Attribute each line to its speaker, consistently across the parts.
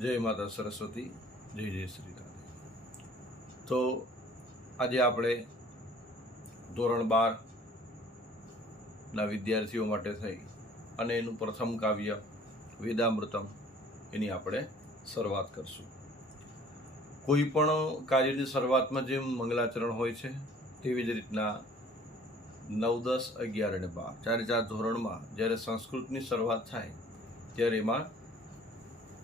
Speaker 1: જય માતા સરસ્વતી, જય જય શ્રી રાધે. તો આજે આપણે ધોરણ બાર ના વિદ્યાર્થીઓ માટે થઈ અને એનું પ્રથમ કાવ્ય વેદામૃતમ એની આપણે શરૂઆત કરશું. કોઈ પણ કાર્યની શરૂઆતમાં જેમ મંગલાચરણ હોય છે, તેવી જ રીતના નવ, દસ, અગિયાર અને બાર, ચારે ચાર ધોરણમાં જ્યારે સંસ્કૃતની શરૂઆત થાય, ત્યારે એમાં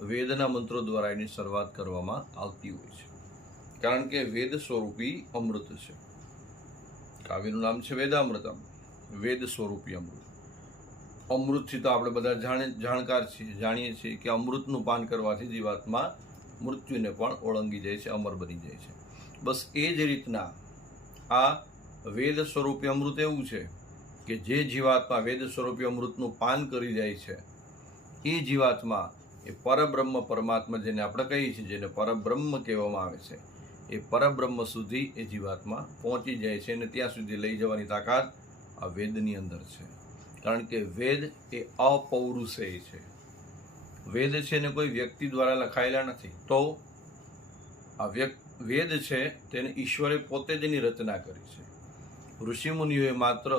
Speaker 1: વેદના મંત્રો દ્વારા એની શરૂઆત કરવામાં આવતી હોય છે. કારણ કે વેદ સ્વરૂપી અમૃત છે. કાવ્યનું નામ છે વેદામૃતમ. વેદ સ્વરૂપી અમૃત. અમૃતથી તો આપણે બધા જાણે જાણકાર છીએ, જાણીએ છીએ કે અમૃતનું પાન કરવાથી જીવાત્મા મૃત્યુને પણ ઓળંગી જાય છે, અમર બની જાય છે. બસ એ જ રીતના આ વેદ સ્વરૂપી અમૃત એવું છે કે જે જીવાત્મા વેદ સ્વરૂપી અમૃતનું પાન કરી જાય છે, એ જીવાત્મા એ પરબ્રહ્મ પરમાત્મા જેને આપણે કહીએ છીએ, જેને પરબ્રહ્મ કહેવામાં આવે છે, એ પરબ્રહ્મ સુધી એ જીવાત્મા પહોંચી જાય છે અને ત્યાં સુધી લઈ જવાની તાકાત આ વેદની અંદર છે. કારણ કે વેદ એ અપૌરુષેય છે. વેદ છે ને કોઈ વ્યક્તિ દ્વારા લખાયેલા નથી. તો આ વેદ છે તેને ઈશ્વરે પોતે જ એની રચના કરી છે. ઋષિમુનિઓએ માત્ર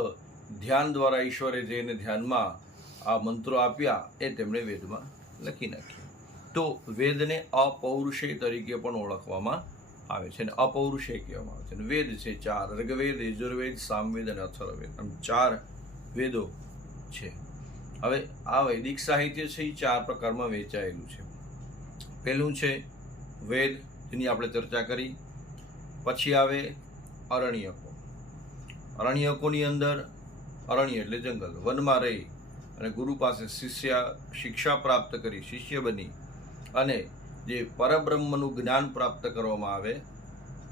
Speaker 1: ધ્યાન દ્વારા ઈશ્વરે જઈને ધ્યાનમાં આ મંત્રો આપ્યા એ તેમણે વેદમાં લખી નાખ્યા તો વેદને અપૌરુષેય તરીકે પણ ઓળખવામાં આવે છે અને અપૌરુષેય કહેવામાં આવે છે. અને વેદ છે ચાર. ઋગ્વેદ યજુર્વેદ, સામવેદ અને અથર્વવેદ. આમ ચાર વેદો છે. હવે આ વૈદિક સાહિત્ય છે એ ચાર પ્રકારમાં વહેંચાયેલું છે. પહેલું છે વેદ, જેની આપણે ચર્ચા કરી. પછી આવે અરણ્યકો. અરણ્યકોની અંદર અરણ્ય એટલે જંગલ. વનમાં રહી. અને ગુરુ પાસે શિષ્ય, શિક્ષા પ્રાપ્ત કરી, શિષ્ય બની અને જે પરબ્રહ્મનું જ્ઞાન પ્રાપ્ત કરવામાં આવે,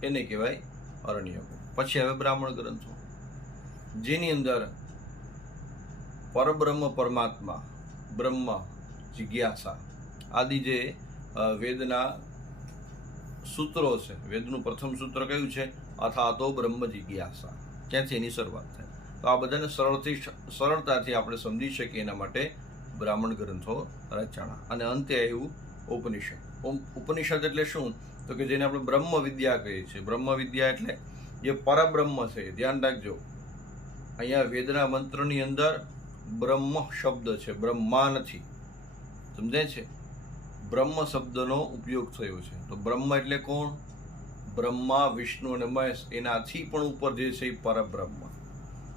Speaker 1: એને કહેવાય અરણ્યકો પછી હવે બ્રાહ્મણ ગ્રંથો. જેની અંદર પરબ્રહ્મ પરમાત્મા, બ્રહ્મ, જિજ્ઞાસા આદિ જે વેદના સૂત્રો છે, વેદનું પ્રથમ સૂત્ર કયું છે? અથાતો બ્રહ્મ જિજ્ઞાસા. ક્યાંથી એની શરૂઆત થાય. તો આ બધાને સરળથી સરળતાથી આપણે સમજી શકીએ એના માટે બ્રાહ્મણ ગ્રંથો રચાણા. અને અંતે આવ્યું ઉપનિષદ. ઉપનિષદ એટલે શું? તો કે જેને આપણે બ્રહ્મ વિદ્યા કહીએ છીએ. બ્રહ્મ વિદ્યા એટલે જે પરબ્રહ્મ છે, ધ્યાન રાખજો. અહીંયા વેદના મંત્રની અંદર બ્રહ્મ શબ્દ છે. બ્રહ્મા નથી. સમજાય છે? બ્રહ્મ શબ્દનો ઉપયોગ થયો છે. તો બ્રહ્મ એટલે કોણ? બ્રહ્મા, વિષ્ણુ અને મહેશ. એનાથી પણ ઉપર જે છે એ પરબ્રહ્મ.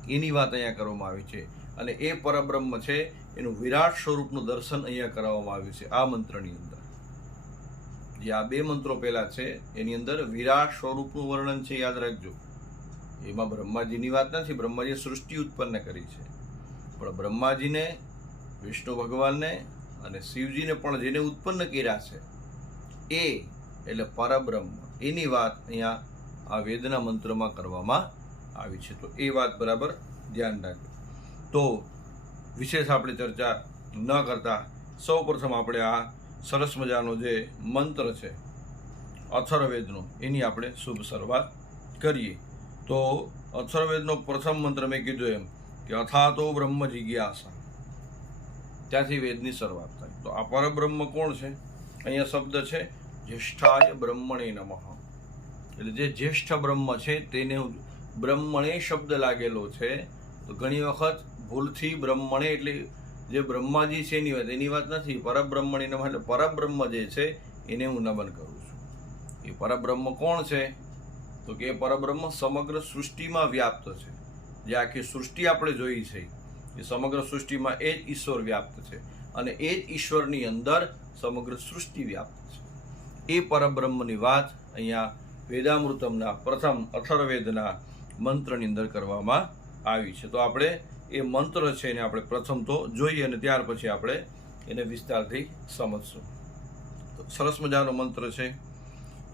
Speaker 1: એની વાત અહીંયા કરવામાં આવી છે. અને એ પરબ્રહ્મ છે, એનું વિરાટ સ્વરૂપનું દર્શન અહીંયા કરાવવામાં આવ્યું છે, આ મંત્રની અંદર. જે આ બે મંત્રો પહેલા છે, એની અંદર વિરાટ સ્વરૂપનું વર્ણન છે, યાદ રાખજો. એમાં બ્રહ્માજીની વાત નથી, બ્રહ્માજીએ સૃષ્ટિ ઉત્પન્ન કરી છે. પણ બ્રહ્માજીને, વિષ્ણુ ભગવાનને અને શિવજીને પણ જેને ઉત્પન્ન કર્યા છે, એ એટલે પરબ્રહ્મ. એની વાત અહીંયા આ વેદના મંત્રમાં કરવામાં આવી છે. તો એ વાત બરાબર ધ્યાન રાખજો. તો વિશેષ આપણે ચર્ચા ન કરતા સૌ પ્રથમ આપણે આ સરસ મજાનો જે મંત્ર છે, અથર્વવેદનો, એની આપણે શુભ શરૂઆત કરીએ. તો અથર્વવેદનો પ્રથમ મંત્ર મેં કીધું એમ કે અથાતો બ્રહ્મ જિજ્ઞાસા ત્યાંથી વેદની શરૂઆત થાય. તો આ પરબ્રહ્મ કોણ છે? અહીંયા શબ્દ છે, જ્યેષ્ઠાય બ્રહ્મણે નમઃ. એટલે જે જ્યેષ્ઠ બ્રહ્મ છે, તેને બ્રહ્મણે શબ્દ લાગેલો છે, તો ઘણી વખત ભૂલથી બ્રહ્મણે એટલે જે બ્રહ્માજી છે એની વાત એની વાત નથી પરબ્રહ્મણી નમઃ એટલે પરબ્રહ્મ જે છે, એને હું નમન કરું છું. એ પરબ્રહ્મ કોણ છે? તો કે એ પરબ્રહ્મ સમગ્ર સૃષ્ટિમાં વ્યાપ્ત છે. જે આખી સૃષ્ટિ આપણે જોઈ છે, એ સમગ્ર સૃષ્ટિમાં એ જ ઈશ્વર વ્યાપ્ત છે અને એ જ ઈશ્વરની અંદર સમગ્ર સૃષ્ટિ વ્યાપ્ત છે. એ પરબ્રહ્મની વાત અહીંયા વેદામૃતમના પ્રથમ અથર્વવેદના મંત્રની અંદર કરવામાં આવી છે. તો આપણે એ મંત્ર છે એને આપણે પ્રથમ તો જોઈએ અને ત્યાર પછી આપણે એને વિસ્તારથી સમજશું. તો સરસ મજાનો મંત્ર છે.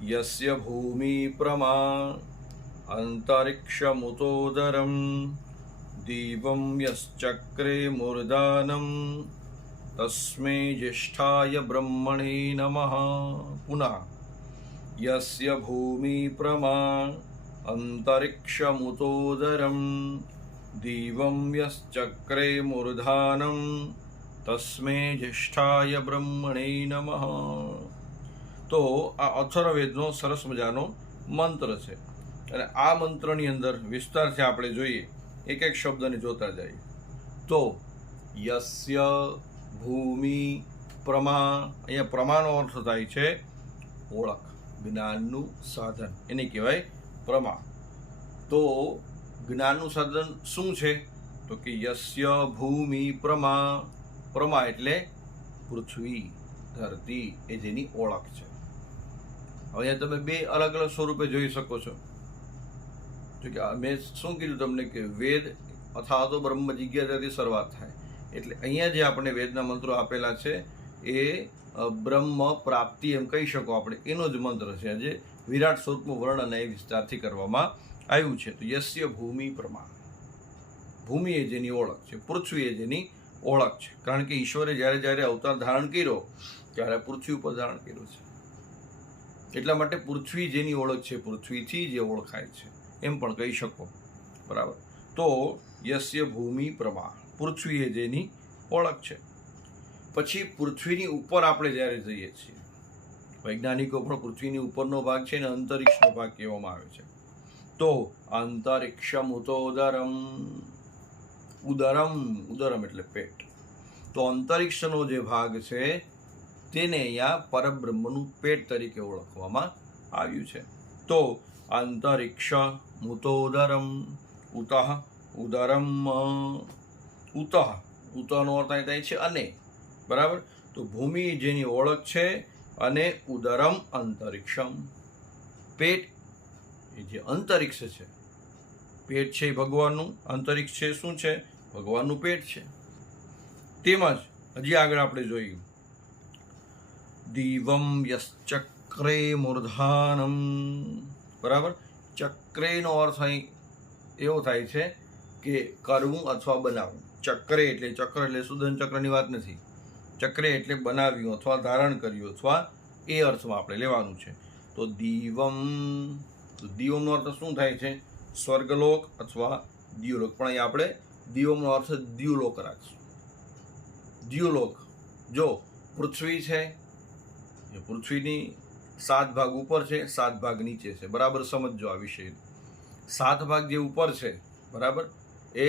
Speaker 1: યસ્ય ભૂમિ પ્રમા અંતરિક્ષમુતોદરમ દીવમ યશ્ચક્રે મૂર્ધાનમ તસ્મે જ્યેષ્ઠાય બ્રહ્મણે નમઃ. પુનઃ યસ્ય ભૂમિ પ્રમા અંતરિક્ષમુતોદરમ दीवं यश्चक्रे મૂર્ધાનમ તસ્મે જ્યેષ્ઠાય બ્રહ્મણે નમઃ તો આ અથર્વવેદનો સરસ મજાનો મંત્ર છે. અને આ મંત્રની અંદર વિસ્તારથી આપણે જોઈએ, એક એક શબ્દને જોતા જઈએ. તો યસ્ય ભૂમિ પ્રમા અહીંયા પ્રમાનો અર્થ થાય છે ઓળખ, જ્ઞાનનું સાધન. એને કહેવાય પ્રમા તો જ્ઞાનનું સાધન શું છે? તો કે યસ્ય ભૂમિ પ્રમા પ્રમા એટલે પૃથ્વી ધરતી એ જેની ઓળખ છે. હવે તમે બે અલગ અલગ સ્વરૂપે જોઈ શકો છો. જો કે મેં શું કીધું તમને કે વેદ અથવા તો બ્રહ્મ જિજ્ઞાસાથી શરૂઆત થાય. એટલે અહીંયા જે આપણે વેદના મંત્રો આપેલા છે એ બ્રહ્મ પ્રાપ્તિ એમ કહી શકો આપણે. એનો જ મંત્ર છે જે વિરાટ સ્વરૂપનું વર્ણન એ વિસ્તારથી કરવામાં આવ્યું છે. તો યસ્ય ભૂમિ પ્રમાણ. ભૂમિ એ જેની ઓળખ છે. પૃથ્વી એ જેની ઓળખ છે. કારણ કે ઈશ્વરે જ્યારે જ્યારે અવતાર ધારણ કર્યો, ત્યારે પૃથ્વી ઉપર ધારણ કર્યો છે. એટલા માટે પૃથ્વી જેની ઓળખ છે, પૃથ્વીથી જે ઓળખાય છે. એમ પણ કહી શકો. બરાબર. તો યસ્ય ભૂમિ પ્રમાણ. પૃથ્વી એ જેની ઓળખ છે. પછી પૃથ્વીની ઉપર આપણે જ્યારે જઈએ છીએ, વૈજ્ઞાનિકો પણ પૃથ્વીની ઉપરનો ભાગ છે ને અંતરિક્ષનો ભાગ કહેવામાં આવે છે. તો અંતરિક્ષમ ઉદરમ ઉદરમ ઉદરમ એટલે પેટ. તો અંતરિક્ષનો જે ભાગ છે, તેને અહીંયા પરબ્રહ્મનું પેટ તરીકે ઓળખવામાં આવ્યું છે. તો અંતરિક્ષ મુતોદરમ, ઉતઃ, ઉદરમ, ઉતઃ. ઉતઃનો અર્થ થાય છે અને. બરાબર? તો ભૂમિ જેની ઓળખ છે અને ઉદરમ અંતરિક્ષમ. પેટ એ જે અંતરિક્ષ છે, પેટ છે એ ભગવાનનું, અંતરિક્ષ છે શું છે? ભગવાનનું પેટ છે. તેમજ હજી આગળ આપણે જોઈએ. દીવમ યશ્ચક્રે મૂર્ધાનમ. બરાબર? ચક્રેનો અર્થ અહીં એવો થાય છે કે કરવું અથવા બનાવવું. ચક્રે એટલે ચક્ર એટલે સુદન ચક્રની વાત નથી. ચક્રે એટલે બનાવ્યું અથવા ધારણ કર્યું અથવા એ અર્થમાં આપણે લેવાનું છે. તો દીવમ, તો દીવમનો અર્થ શું થાય છે? સ્વર્ગલોક અથવા દિવલોક પણ અહીં આપણે દીવમનો અર્થ દ્યુલોક રાખશું. દ્યુલોક, જો પૃથ્વી છે, એ પૃથ્વીની સાત ભાગ ઉપર છે, સાત ભાગ નીચે છે. બરાબર સમજજો આ વિષય સાત ભાગ જે ઉપર છે, બરાબર? એ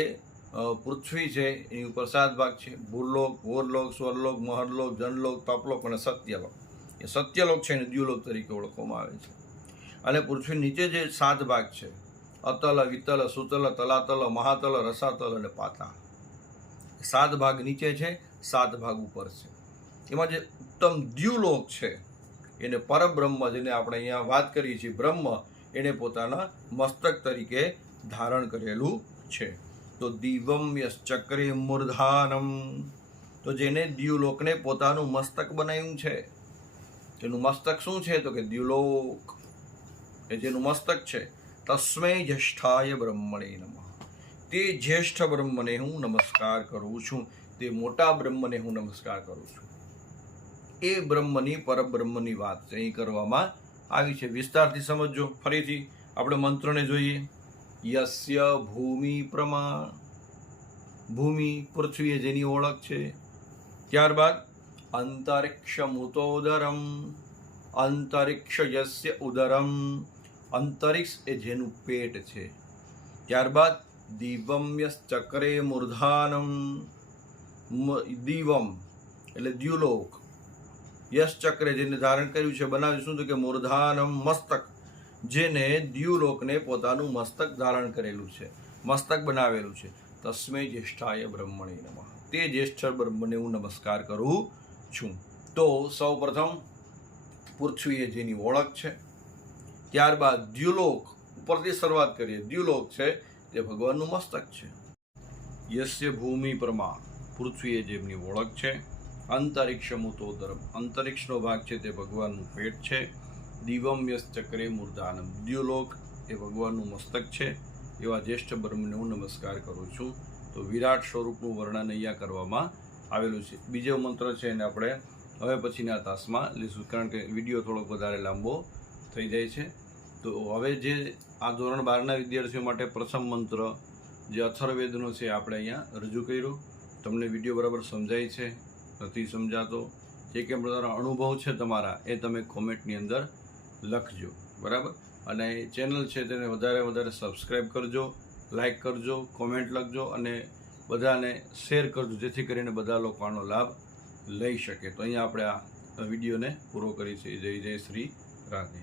Speaker 1: પૃથ્વી છે, એની ઉપર સાત ભાગ છે. ભૂલોક ભોરલોક સ્વરલોક, મહરલોક, જનલોક, તપલોક અને સત્યલોક. એ સત્યલોક છે એને દ્યુલોક તરીકે ઓળખવામાં આવે છે. અને પૃથ્વી નીચે જે સાત ભાગ છે, અતલ, વિતલ, સુતલ, તલાતલ, મહાતલ, રસાતલ અને પાતાળ. સાત ભાગ નીચે છે, સાત ભાગ ઉપર છે. એમાં જે ઉત્તમ દ્યુલોક છે, એને પરબ્રહ્મ જેને આપણે અહીંયા વાત કરીએ છીએ, બ્રહ્મ, એને પોતાના મસ્તક તરીકે ધારણ કરેલું છે. તો દિવમ યશ્ચક્રે મૂર્ધાનમ. તો જેને દ્યુલોકને પોતાનું મસ્તક બનાવ્યું છે તેનું મસ્તક શું છે? તો કે દ્યુલોક, એ જેનું મસ્તક છે, તસ્મૈ જ્યેષ્ઠાય બ્રહ્મણે નમઃ. તે જ્યેષ્ઠ બ્રહ્મને હું નમસ્કાર કરું છું, તે મોટા બ્રહ્મને હું નમસ્કાર કરું છું. એ બ્રહ્મની પરબ્રહ્મની વાત અહીં કરવામાં આવી છે. વિસ્તારથી સમજજો, ફરીથી આપણે મંત્રને જોઈએ. યસ્ય ભૂમિ પ્રમાણ. ભૂમિ પૃથ્વી જેની ઓળખ છે. ત્યારબાદ અંતરિક્ષમુતોદરમ. અંતરિક્ષ યસ્ય ઉદરમ. અંતરિક્ષ એ જેનું પેટ છે. ત્યારબાદ દિવમ ચક્રે મૂર્ધાનમ દિવમ, એટલે દ્યુલોક. યશ ચક્રે જેને ધારણ કર્યું છે, બનાવ્યું શું તો કે મૂર્ધાનમ, મસ્તક. જેને દ્યુલોકને પોતાનું મસ્તક ધારણ કરેલું છે, મસ્તક બનાવેલું છે. તસ્મે જ્યેષ્ઠાય બ્રહ્મણે નમઃ. તે જ્યેષ્ઠ બ્રહ્મને હું નમસ્કાર કરું છું. તો સૌ પ્રથમ પૃથ્વી જેની ઓળખ છે, ત્યારબાદ દ્યુલોક, ઉપરથી શરૂઆત કરીએ. દ્યુલોક છે, તે ભગવાનનું મસ્તક છે. યસ્ય ભૂમિ પ્રમા પૃથ્વી એ જેમની ઓળખ છે. અંતરિક્ષ ધર્મ અંતરિક્ષનો ભાગ છે, તે ભગવાનનું પેટ છે. દિવમ ચક્રે મૂર્ધાનમ દ્યુલોક એ ભગવાનનું મસ્તક છે એવા જ્યેષ્ઠ બ્રહ્મને હું નમસ્કાર કરું છું તો વિરાટ સ્વરૂપનું વર્ણન અહીંયા કરવામાં આવેલું છે। બીજો મંત્ર છે એને આપણે હવે પછીના તાસમાં લઈશું, કારણ કે વીડિયો થોડોક વધારે લાંબો થઈ જાય છે। તો હવે જે આ ધોરણ બારના વિદ્યાર્થીઓ માટે પ્રથમ મંત્ર, જે અથર્વેદનો છે, આપણે અહીંયા રજૂ કર્યો। તમને વીડિયો બરાબર સમજાય છે, નથી સમજાતો, જે કે તમારા અનુભવ છે તમારા, એ તમે કોમેન્ટની અંદર લખજો, બરાબર? અને ચેનલ છે તેને વધારે વધારે સબસ્ક્રાઈબ કરજો લાઇક કરજો કોમેન્ટ લખજો અને બધાને શેર કરજો, જેથી કરીને બધા લોકો આનો લાભ લઈ શકે. તો અહીંયા આપણે આ વિડીયોને પૂરો કરીશું જય જય શ્રી રાધે.